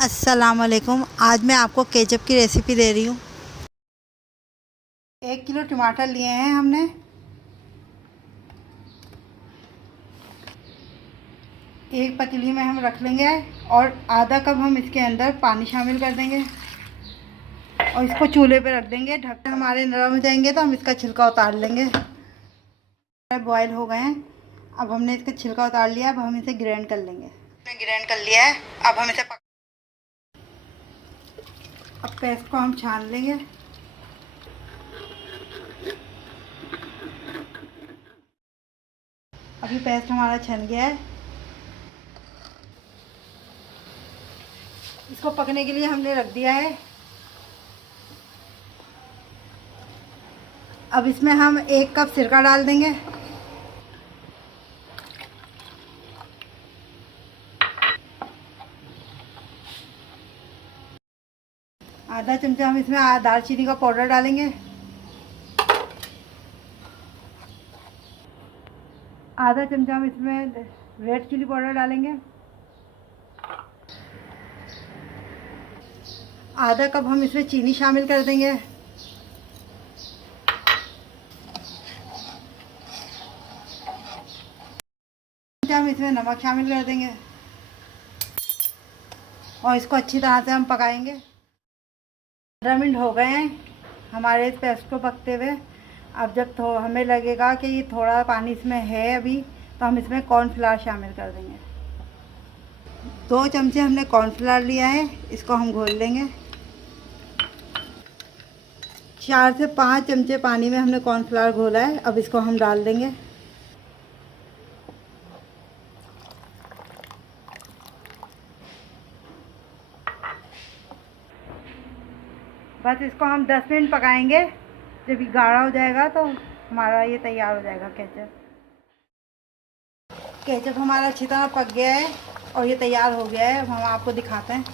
अस्सलाम वालेकुम। आज मैं आपको केचप की रेसिपी दे रही हूँ। 1 किलो टमाटर लिए हैं हमने। एक पतीली में हम रख लेंगे और आधा कप हम इसके अंदर पानी शामिल कर देंगे और इसको चूल्हे पे रख देंगे। ढक्कन हमारे नरम हो जाएंगे तो हम इसका छिलका उतार लेंगे। बॉयल हो गए हैं। अब हमने इसका छिलका उतार लिया। अब हम इसे ग्राइंड कर लेंगे। ग्राइंड कर लिया है। अब हम इसे अब पेस्ट को हम छान लेंगे। अभी पेस्ट हमारा छन गया है। इसको पकने के लिए हमने रख दिया है। अब इसमें हम 1 कप सिरका डाल देंगे। आधा चमचा हम इसमें दालचीनी का पाउडर डालेंगे। आधा चमचा हम इसमें रेड चिली पाउडर डालेंगे। आधा कप हम इसमें चीनी शामिल कर देंगे। हम इसमें नमक शामिल कर देंगे और इसको अच्छी तरह से हम पकाएंगे। 15 मिनट हो गए हैं हमारे इस पेस्ट को पकते हुए। अब जब हमें लगेगा कि थोड़ा पानी इसमें है अभी, तो हम इसमें कॉर्नफ्लावर शामिल कर देंगे। 2 चमचे हमने कॉर्नफ्लावर लिया है, इसको हम घोल लेंगे। 4 से 5 चमचे पानी में हमने कॉर्नफ्लावर घोला है। अब इसको हम डाल देंगे। बस इसको हम 10 मिनट पकाएंगे। जब ये गाढ़ा हो जाएगा तो हमारा ये तैयार हो जाएगा केचप। केचप हमारा अच्छी तरह पक गया है और ये तैयार हो गया है। हम आपको दिखाते हैं।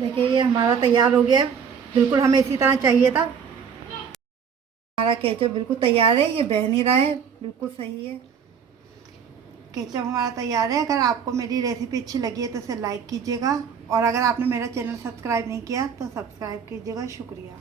देखिए ये हमारा तैयार हो गया है। बिल्कुल हमें इसी तरह चाहिए था। हमारा केचप बिल्कुल तैयार है। ये बह नहीं रहा है, बिल्कुल सही है। केचप हमारा तैयार है। अगर आपको मेरी रेसिपी अच्छी लगी है तो इसे लाइक कीजिएगा और अगर आपने मेरा चैनल सब्सक्राइब नहीं किया तो सब्सक्राइब कीजिएगा। शुक्रिया।